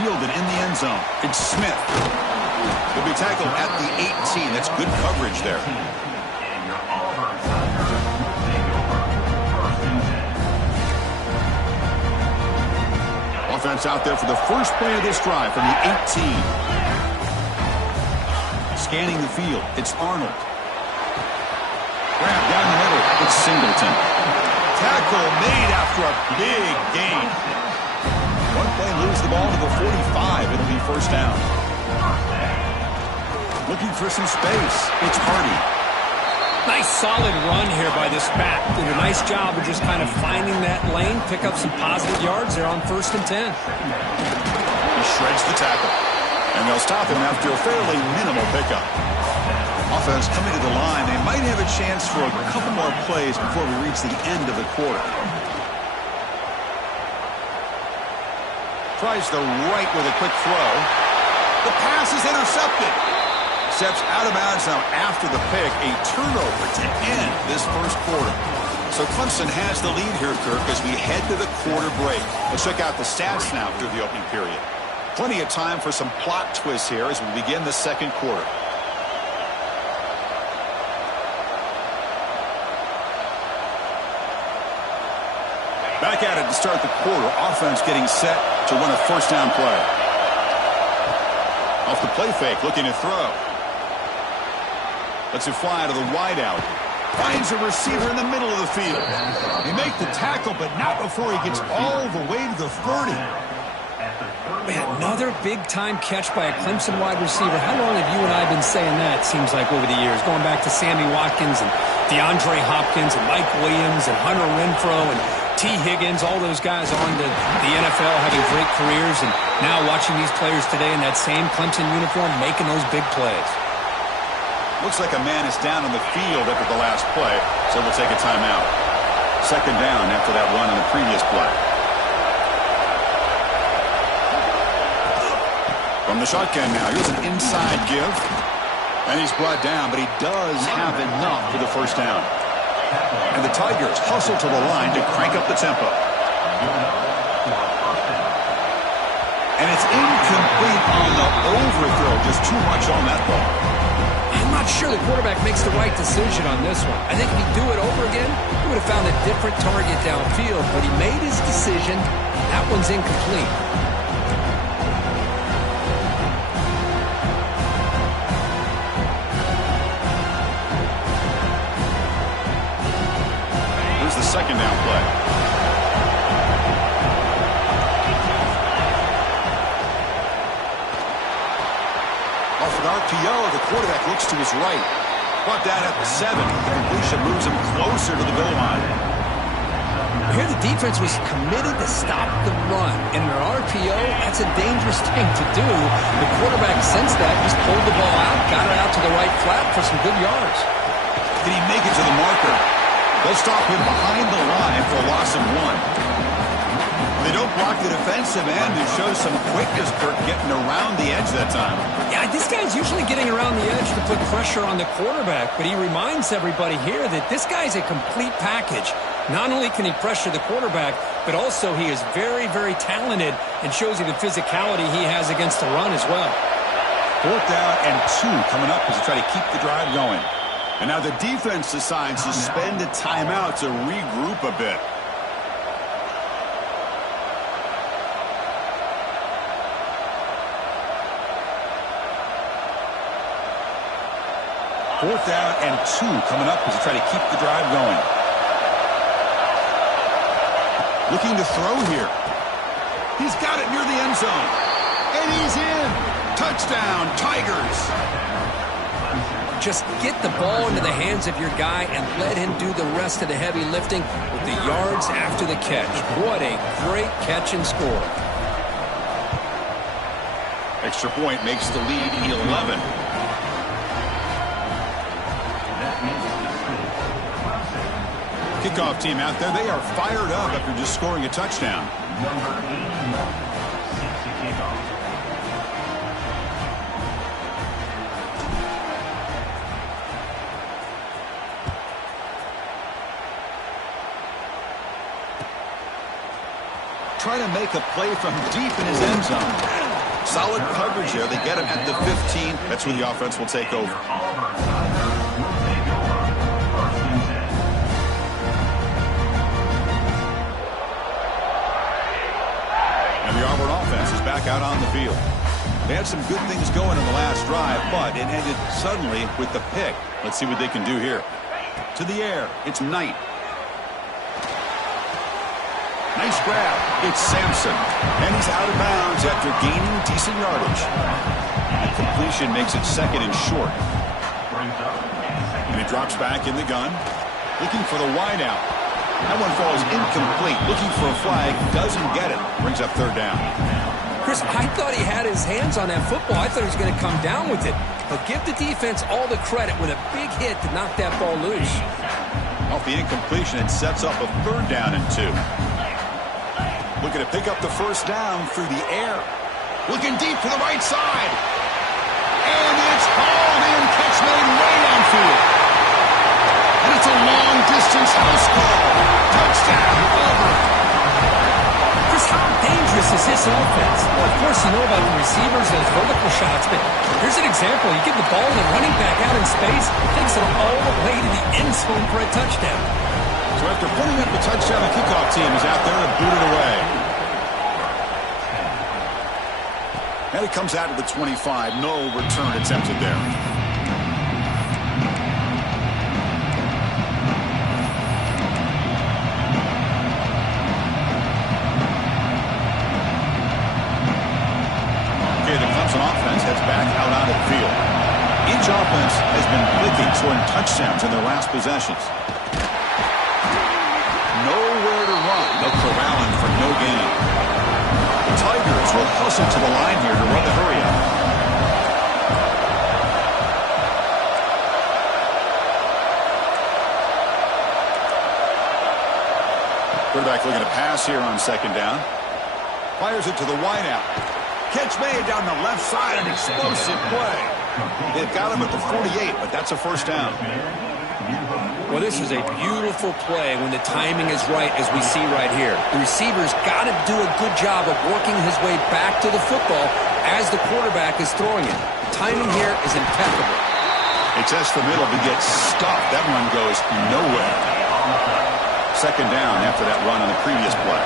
fielded in the end zone. It's Smith. He'll be tackled at the 18. That's good coverage there. Offense out there for the first play of this drive from the 18. Scanning the field, it's Arnold. Grab down the middle, it's Singleton. Tackle made after a big gain. One play, lose the ball to the 45. It'll be first down. Looking for some space, it's Hardy. Nice solid run here by this back. Did a nice job of just kind of finding that lane, pick up some positive yards there on 1st and 10. He shreds the tackle, and they'll stop him after a fairly minimal pickup. Offense coming to the line. They might have a chance for a couple more plays before we reach the end of the quarter. Tries the right with a quick throw. The pass is intercepted. Steps out of bounds now after the pick. A turnover to end this first quarter. So Clemson has the lead here, Kirk, as we head to the quarter break. Let's check out the stats now through the opening period. Plenty of time for some plot twists here as we begin the second quarter. Back at it to start the quarter. Offense getting set to run a first down play. Off the play fake, looking to throw. Lets it fly to the wideout. Finds a receiver in the middle of the field. He makes the tackle, but not before he gets all the way to the 30. Man, another big-time catch by a Clemson wide receiver. How long have you and I been saying that, it seems like, over the years? Going back to Sammy Watkins and DeAndre Hopkins and Mike Williams and Hunter Renfrow and T. Higgins, all those guys on to the NFL having great careers, and now watching these players today in that same Clemson uniform making those big plays. Looks like a man is down on the field after the last play, so we'll take a timeout. Second down after that run on the previous play. From the shotgun now, here's an inside give. And he's brought down, but he does have enough for the first down. And the Tigers hustle to the line to crank up the tempo. And it's incomplete on the overthrow. Just too much on that ball. I'm not sure the quarterback makes the right decision on this one. I think if he'd do it over again, he would have found a different target downfield, but he made his decision. That one's incomplete. Here's the second down play. Off an RPO, the quarterback looks to his right. Brought down at the 7. The completion moves him closer to the goal line. Here the defense was committed to stop the run. In an RPO, that's a dangerous thing to do. The quarterback sensed that, just pulled the ball out, got it out to the right flat for some good yards. Did he make it to the marker? They'll stop him behind the line for a loss of 1. They don't block the defensive end and show some quickness, Kirk, getting around the edge that time. Yeah, this guy's usually getting around the edge to put pressure on the quarterback, but he reminds everybody here that this guy's a complete package. Not only can he pressure the quarterback, but also he is very, very talented and shows you the physicality he has against the run as well. 4th down and 2 coming up as they try to keep the drive going. And now the defense decides to spend a timeout to regroup a bit. Fourth down and 2 coming up as they try to keep the drive going. Looking to throw here. He's got it near the end zone. And he's in. Touchdown, Tigers. Just get the ball into the hands of your guy and let him do the rest of the heavy lifting with the yards after the catch. What a great catch and score. Extra point makes the lead 11. Kickoff team out there, they are fired up after just scoring a touchdown. Trying to make a play from deep in his end zone. Solid coverage there. They get him at the 15. That's where the offense will take over. And the Auburn offense is back out on the field. They had some good things going in the last drive, but it ended suddenly with the pick. Let's see what they can do here. To the air, it's Knight. Nice grab. It's Sampson. And he's out of bounds after gaining decent yardage. The completion makes it second and short. And he drops back in the gun. Looking for the wide out. That one falls incomplete. Looking for a flag. Doesn't get it. Brings up third down. Chris, I thought he had his hands on that football. I thought he was going to come down with it. But give the defense all the credit with a big hit to knock that ball loose. Off the incompletion, it sets up a third down and 2. Looking to pick up the first down through the air. Looking deep to the right side. And it's hauled in. Catch made way downfield. And it's a long-distance house call. Touchdown, Auburn. Chris, how dangerous is this offense? Well, of course, you know about the receivers and those vertical shots, but here's an example. You give the ball to the running back out in space, takes it all the way to the end zone for a touchdown. So after putting up the touchdown, the kickoff team is out there and boot it away. And it comes out to the 25. No return attempted there. Okay, the Clemson offense heads back out onto the field. Each offense has been clicking, scoring touchdowns in their last possessions. Nowhere to run. They'll corral him for no gain. The Tigers will hustle to the line here to run the hurry up. Quarterback looking to pass here on second down. Fires it to the wideout. Catch made down the left side, an explosive play. They've got him at the 48, but that's a first down. Well, this is a beautiful play when the timing is right, as we see right here. The receiver's got to do a good job of working his way back to the football as the quarterback is throwing it. The timing here is impeccable. He tests the middle, but gets stuffed. That run goes nowhere. Second down after that run on the previous play.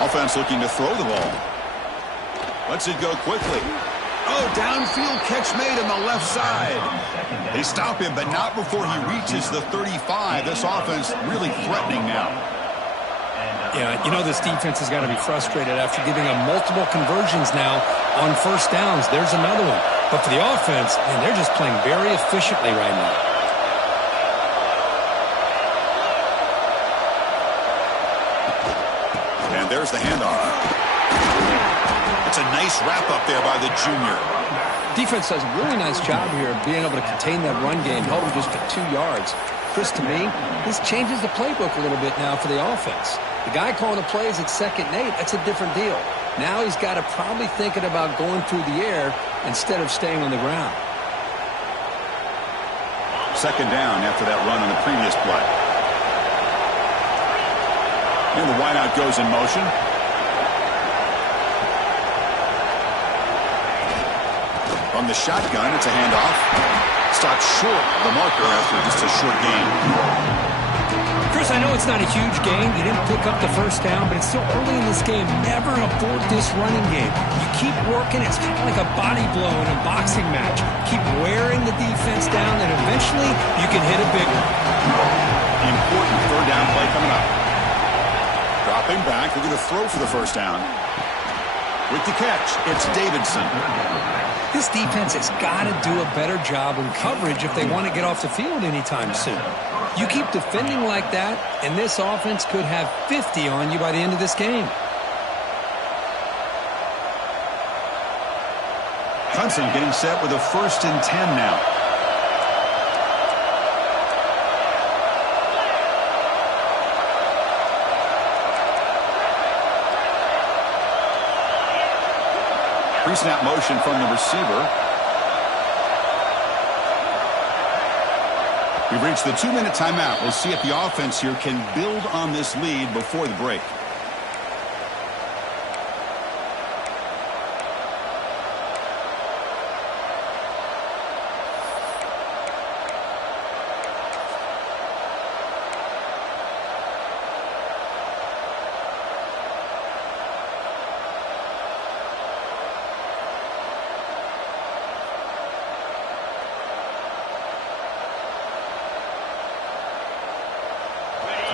Offense looking to throw the ball. Lets it go quickly. Oh, downfield catch made on the left side. They stop him, but not before he reaches the 35. This offense really threatening now. Yeah, you know this defense has got to be frustrated after giving them multiple conversions now on first downs. There's another one. But for the offense, man, they're just playing very efficiently right now. And there's the handoff. It's a nice wrap-up there by the junior. Defense does a really nice job here of being able to contain that run game, held them just to 2 yards. Chris, to me, this changes the playbook a little bit now for the offense. The guy calling the plays at 2nd and 8, that's a different deal. Now he's got to probably thinking about going through the air instead of staying on the ground. Second down after that run on the previous play. And the wideout goes in motion. From the shotgun, it's a handoff. Stopped short of the marker after just a short gain. Chris, I know it's not a huge gain. You didn't pick up the first down, but it's still early in this game. Never abort this running game. You keep working. It's kind of like a body blow in a boxing match. Keep wearing the defense down, and eventually you can hit a big one. The important third down play coming up. Dropping back, looking to throw for the first down. With the catch, it's Davidson. This defense has got to do a better job in coverage if they want to get off the field anytime soon. You keep defending like that, and this offense could have 50 on you by the end of this game. Clemson getting set with a 1st and 10 now. Pre-snap motion from the receiver. We've reached the 2-minute timeout. We'll see if the offense here can build on this lead before the break.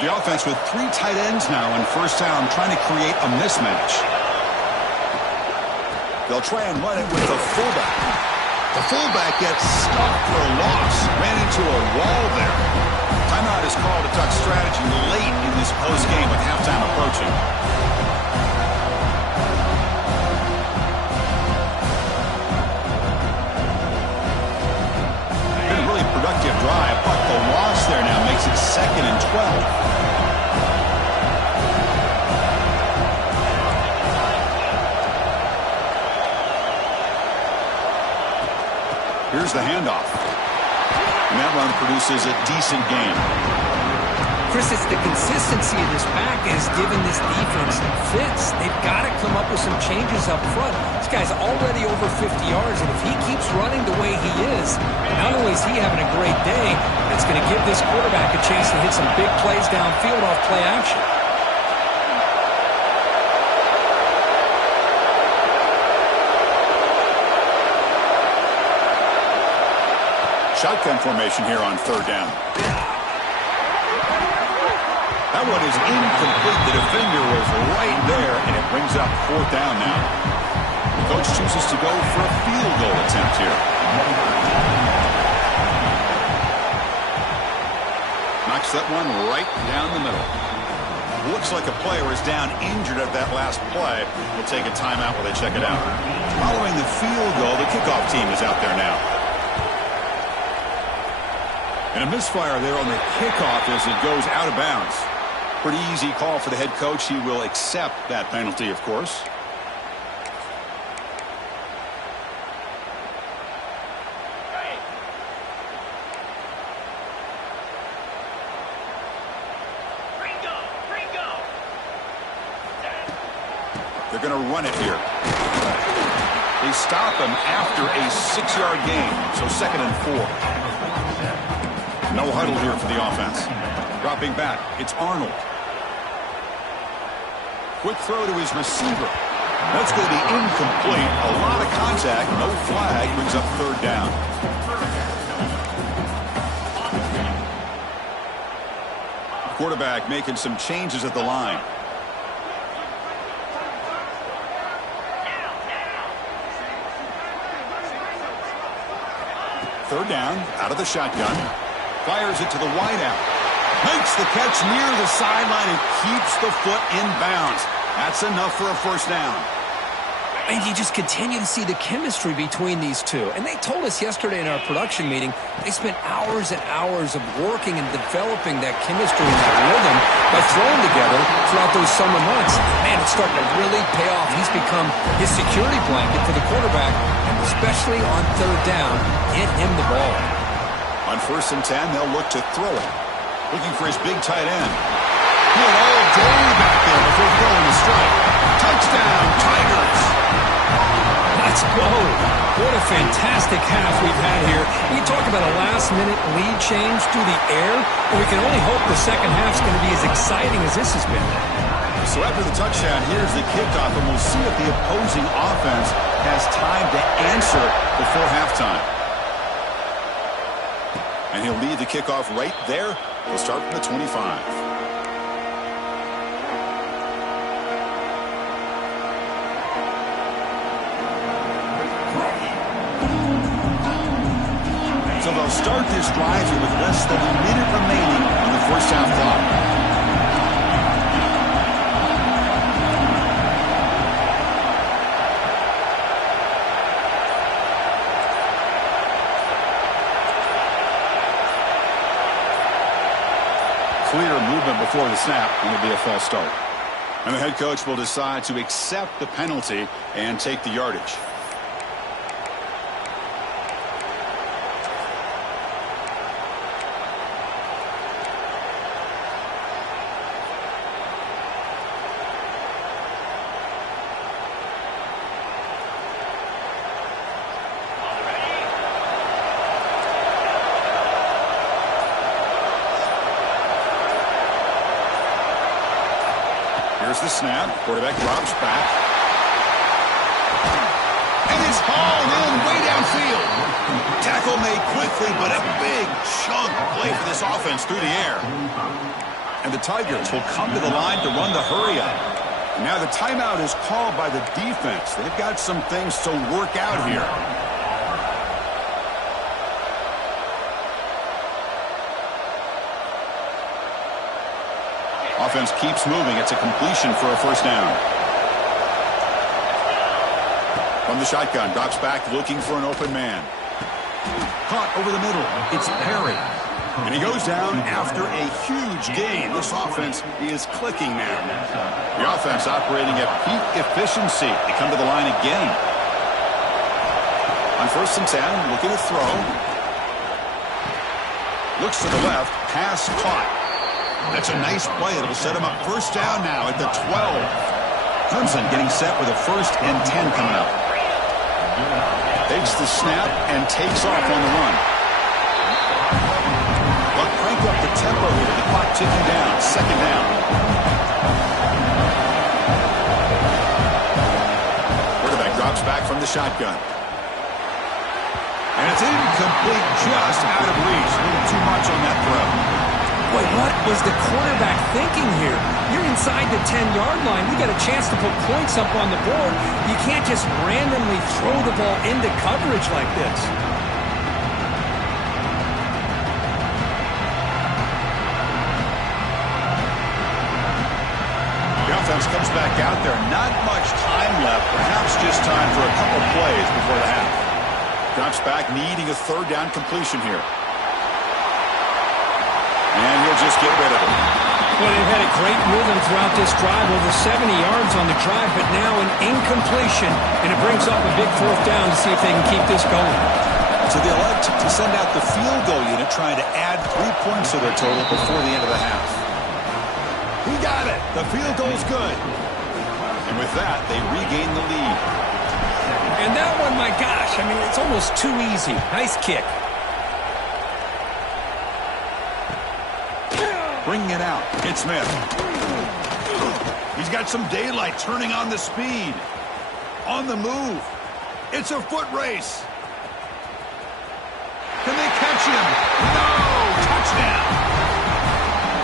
The offense with 3 tight ends now in first down, trying to create a mismatch. They'll try and run it with the fullback. The fullback gets stuffed for a loss. Ran into a wall there. Timeout is called to talk strategy late in this postgame with halftime approaching. Been a really productive drive, but the loss there now makes it 2nd and 12. Here's the handoff. And that run produces a decent gain. Chris, it's the consistency of this back is giving this defense fits. They've got to come up with some changes up front. This guy's already over 50 yards, and if he keeps running the way he is, not only is he having a great day, but it's going to give this quarterback a chance to hit some big plays downfield off play action. Shotgun formation here on 3rd down. That one is incomplete. The defender was right there, and it brings up 4th down now. The coach chooses to go for a field goal attempt here. Knocks that one right down the middle. Looks like a player is down injured at that last play. We'll take a timeout while they check it out. Following the field goal, the kickoff team is out there now. And a misfire there on the kickoff as it goes out of bounds. Pretty easy call for the head coach. He will accept that penalty, of course. They're going to run it here. They stop him after a 6-yard gain, so 2nd and 4. No huddle here for the offense. Dropping back, it's Arnold. Quick throw to his receiver. That's going to be incomplete. A lot of contact, no flag, brings up 3rd down. Quarterback making some changes at the line. Third down, out of the shotgun. Fires it to the wideout. Makes the catch near the sideline and keeps the foot in bounds. That's enough for a first down. And you just continue to see the chemistry between these two. And they told us yesterday in our production meeting, they spent hours and hours of working and developing that chemistry and that rhythm by throwing together throughout those summer months. Man, it's starting to really pay off. He's become his security blanket for the quarterback, and especially on 3rd down, get him the ball. On 1st and 10, they'll look to throw it. Looking for his big tight end. He had all day back there before throwing the strike. Touchdown, Tigers! Let's go. What a fantastic half we've had here. We talk about a last-minute lead change through the air, and we can only hope the second half's going to be as exciting as this has been. So after the touchdown, here's the kickoff, and we'll see if the opposing offense has time to answer before halftime. And he'll lead the kickoff right there. He'll start from the 25. So they'll start this drive here with less than a minute remaining on the first half clock. Clear movement before the snap, and it'll be a false start. And the head coach will decide to accept the penalty and take the yardage. the snap. Quarterback drops back. And it's hauled in way downfield. Tackle made quickly, but a big chunk play for this offense through the air. And the Tigers will come to the line to run the hurry-up. Now the timeout is called by the defense. They've got some things to work out here. Offense keeps moving. It's a completion for a first down. From the shotgun, drops back looking for an open man. Caught over the middle. It's Perry. And he goes down after a huge gain. This offense is clicking now. The offense operating at peak efficiency. They come to the line again. On 1st and 10, looking to throw. Looks to the left. Pass caught. That's a nice play. It'll set him up first down now at the 12. Clemson getting set with a 1st and 10 coming up. Takes the snap and takes off on the run. But crank up the tempo here. The clock ticking down. 2nd down. Quarterback drops back from the shotgun. And it's incomplete, just out of reach. A little too much on that throw. Boy, what was the quarterback thinking here? You're inside the 10-yard line. You got a chance to put points up on the board. You can't just randomly throw the ball into coverage like this. The offense comes back out there. Not much time left. Perhaps just time for a couple plays before the half. Drops back, needing a 3rd down completion here. And he'll just get rid of it. Well, they've had a great rhythm throughout this drive, over 70 yards on the drive, but now an incompletion, and it brings up a big 4th down to see if they can keep this going. So they elect to send out the field goal unit, trying to add 3 points to their total before the end of the half. He got it. The field goal's good. And with that, they regain the lead. And that one, my gosh, I mean, it's almost too easy. Nice kick. Bringing it out. It's Smith. He's got some daylight, turning on the speed. On the move. It's a foot race. Can they catch him? No! Touchdown!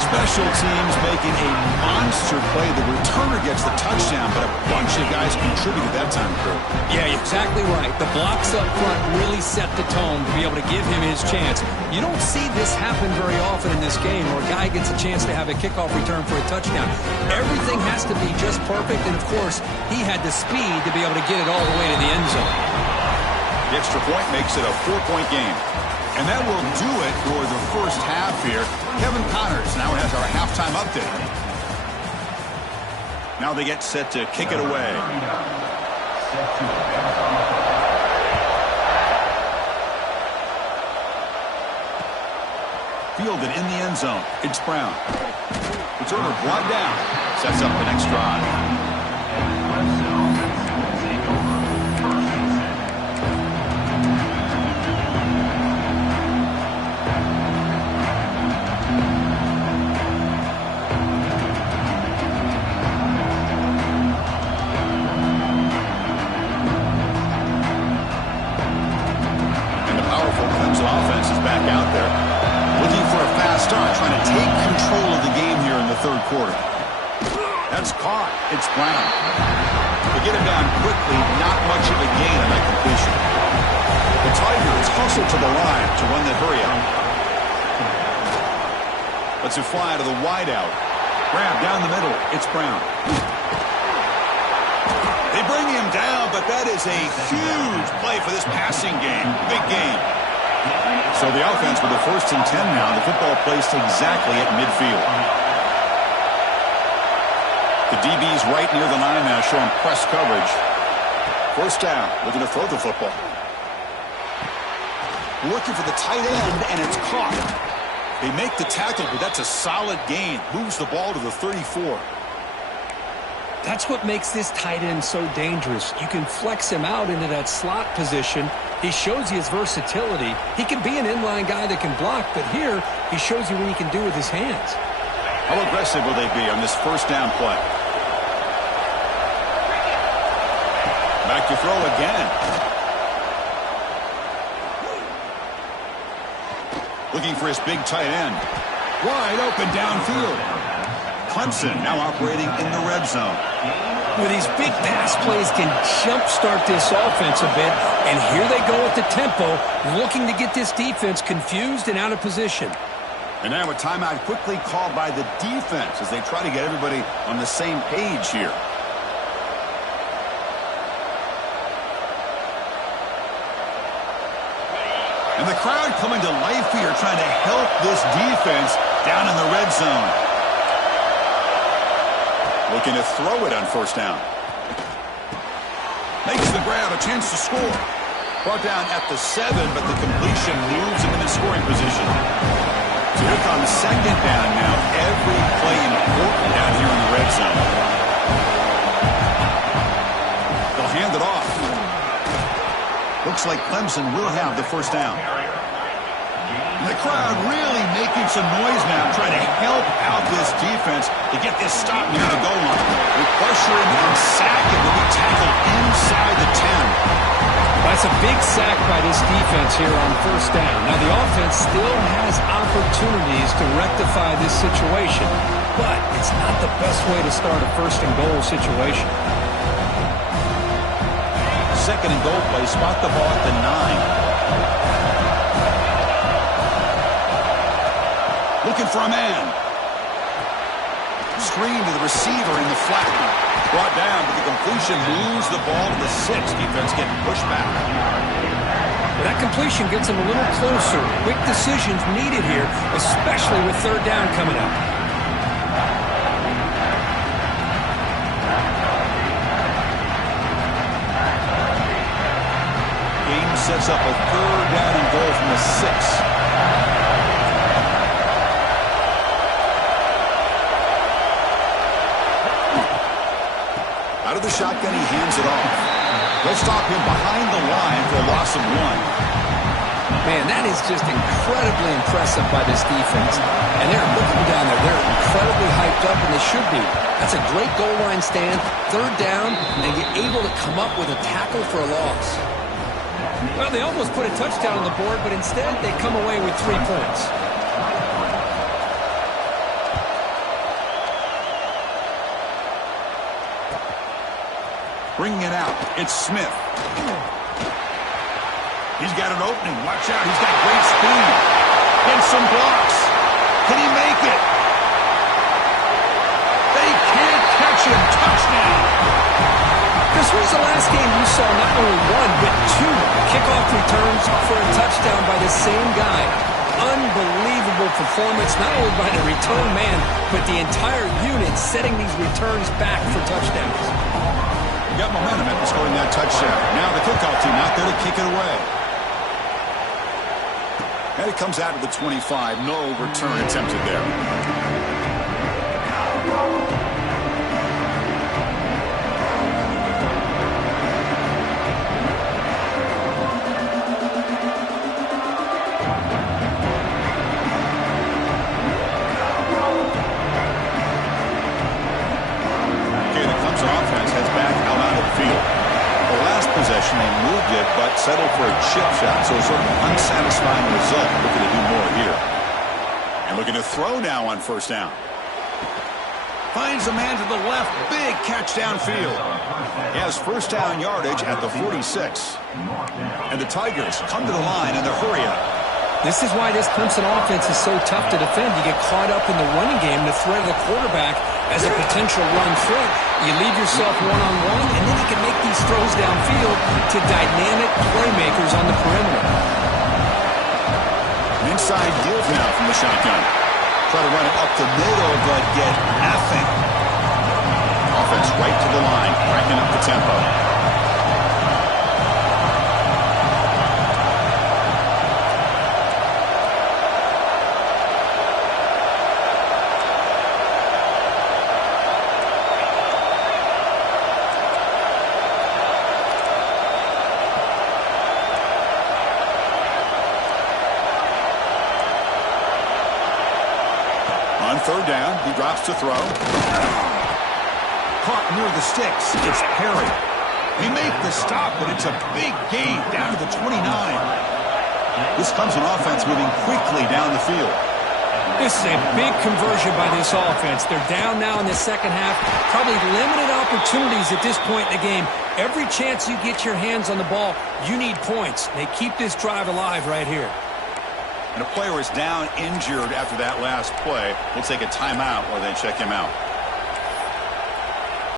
Special teams making a monster play. The returner gets the touchdown, but a bunch of guys contributed that time, Kurt. Yeah, exactly right. The blocks up front really set the tone to be able to give him his chance. You don't see this happen very often in this game where a guy gets a chance to have a kickoff return for a touchdown. Everything has to be just perfect, and of course, he had the speed to be able to get it all the way to the end zone. The extra point makes it a 4-point game. And that will do it for the first half here. Kevin Connors now has our halftime update. Now they get set to kick it away. Fielded in the end zone. It's Brown. Returner brought down. Sets up the next drive. Quarter. That's caught. It's Brown. They get him down quickly. Not much of a gain on that completion. The Tigers hustle to the line to run the hurry-up. Lets it fly to the wideout. Grab down the middle. It's Brown. They bring him down, but that is a huge play for this passing game. Big game. So the offense with the 1st and 10 now. The football placed exactly at midfield. The DB's right near the line now, showing press coverage. 1st down, looking to throw the football. Looking for the tight end, and it's caught. They make the tackle, but that's a solid gain. Moves the ball to the 34. That's what makes this tight end so dangerous. You can flex him out into that slot position. He shows you his versatility. He can be an inline guy that can block, but here he shows you what he can do with his hands. How aggressive will they be on this 1st down play? Back to throw again. Looking for his big tight end. Wide open downfield. Clemson now operating in the red zone. Well, these big pass plays can jumpstart this offense a bit, and here they go at the tempo, looking to get this defense confused and out of position. And now a timeout quickly called by the defense as they try to get everybody on the same page here. And the crowd coming to life here, trying to help this defense down in the red zone. Looking to throw it on first down. Makes the grab, a chance to score. Brought down at the 7, but the completion moves him into scoring position. So here comes second down now. Every play important down here in the red zone. They'll hand it off. Looks like Clemson will have the first down. The crowd really making some noise now, trying to help out this defense to get this stop near the goal line. They pressure him and sack him to be tackled inside the 10. That's a big sack by this defense here on first down. Now, the offense still has opportunities to rectify this situation, but it's not the best way to start a first and goal situation. Second and goal play, spot the ball at the 9. Looking for a man. Screen to the receiver in the flat. Brought down, but the completion moves the ball to the 6. Defense getting pushed back. That completion gets him a little closer. Quick decisions needed here, especially with third down coming up. Game sets up a third down and goal from the 6. Out of the shotgun, he hands it off. They'll stop him behind the line for a loss of 1. Man, that is just incredibly impressive by this defense. And they're looking down there. They're incredibly hyped up, and they should be. That's a great goal line stand, third down, and get able to come up with a tackle for a loss. Well, they almost put a touchdown on the board, but instead they come away with 3 points. Bringing it out, it's Smith. He's got an opening. Watch out, he's got great speed. And some blocks. Can he make it? They can't catch him. Touchdown. Chris, when's the last game you saw not only 1, but 2 kickoff returns for a touchdown by the same guy? Unbelievable performance, not only by the return man, but the entire unit setting these returns back for touchdowns. Got momentum after scoring that touchdown. Now the kickoff team out there to kick it away. And it comes out of the 25. No return attempted there. Possession, they moved it, but settled for a chip shot. So sort of an unsatisfying result. Looking to do more here. And looking to throw now on first down. Finds a man to the left. Big catch downfield. He has first down yardage at the 46. And the Tigers come to the line and they're hurry up. This is why this Clemson offense is so tough to defend. You get caught up in the running game to threat the quarterback as a potential run threat. You leave yourself one-on-one, and then you can make these throws downfield to dynamic playmakers on the perimeter. Inside give now from the shotgun. Try to run it up the middle, but get nothing. Offense right to the line, cranking up the tempo. Third down, he drops to throw. Caught near the sticks. It's Perry. They make the stop, but it's a big gain down to the 29. This comes an offense moving quickly down the field. This is a big conversion by this offense. They're down now in the second half. Probably limited opportunities at this point in the game. Every chance you get your hands on the ball, you need points. They keep this drive alive right here. And a player is down injured after that last play. We'll take a timeout while they check him out.